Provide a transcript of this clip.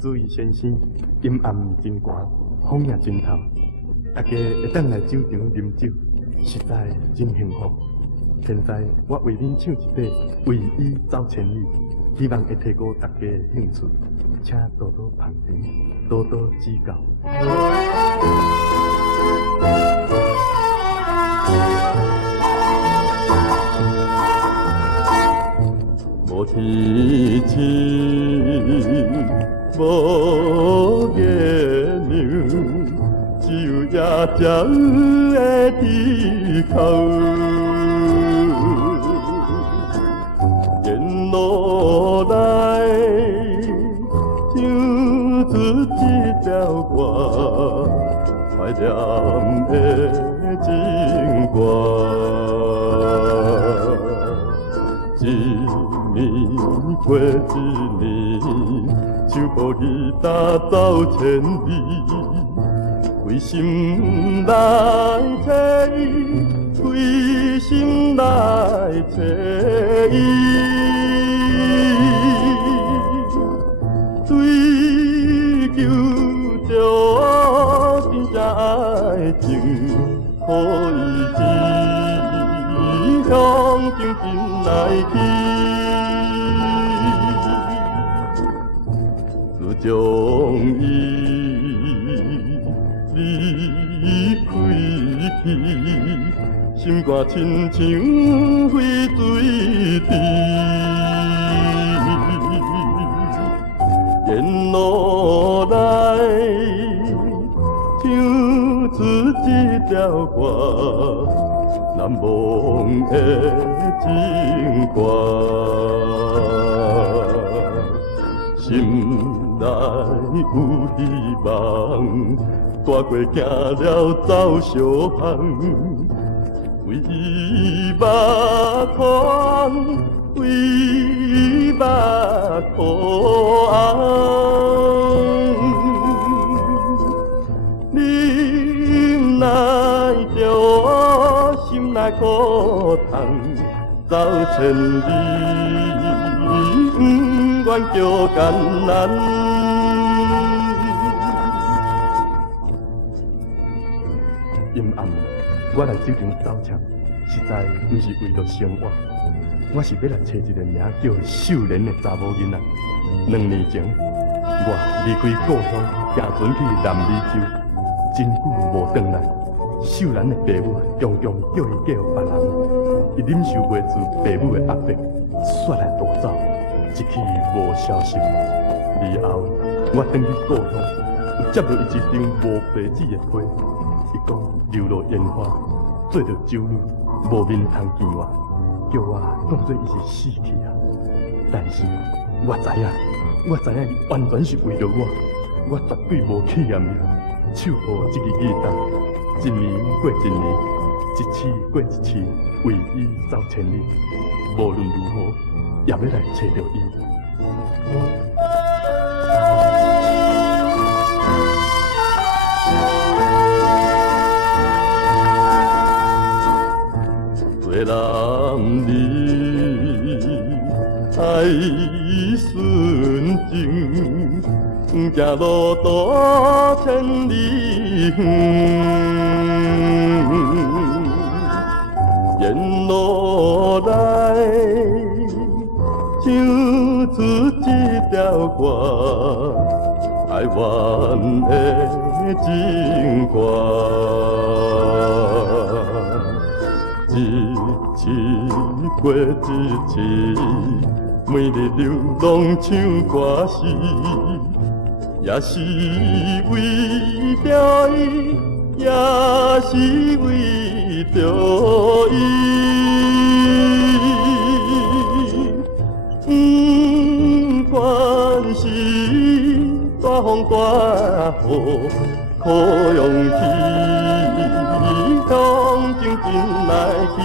注意先生，阴暗真寒，风也真透，大家会当来酒场饮酒，实在真幸福。现在我为恁唱一首《为伊走千里》，希望会提高大家的兴趣，请多多捧场，多多指教。无天星，无月亮，只有夜鸟的啼哭。沿路来，唱出这条歌，怀念的情歌。一年过一年，像步儿踏走千里，为心来找伊，为心来找伊。追求着真正爱情，可以一向情真来去。自从伊离开去，心肝亲像飞水池。沿路来，唱出这条歌，难忘的情歌。心内有希望，大过行了走小巷，为伊目眶，为伊目眶红。忍耐着心内苦痛，走千里，不愿叫艰难。阴暗，我来酒场走唱，实在不是为了生活，我是要来找一个名叫秀莲的查某囡仔。2年前，我离开故乡，行船去南美洲，真久无回来。秀兰的爸母常常叫伊嫁予别人，伊忍受袂住爸母的压迫，煞来逃走，一去无消息。以后，我返去故乡，有接到伊一张无白纸的批，伊讲流落烟花，做着酒女，无面通见我，叫我当作伊是死去啊。但是我知影伊完全是为了我绝对无气焰伊，唱好这个义答。一年过一年，一次过一次，为伊走千里。无论如何，也要来找到伊。做男儿爱纯情，行路多千里远，沿路来，唱出这条歌，爱怨的情歌。一次过一次，每日流浪唱歌时，也是为着伊，也是为着伊。不管是大风大雨，可勇气，向前进来去。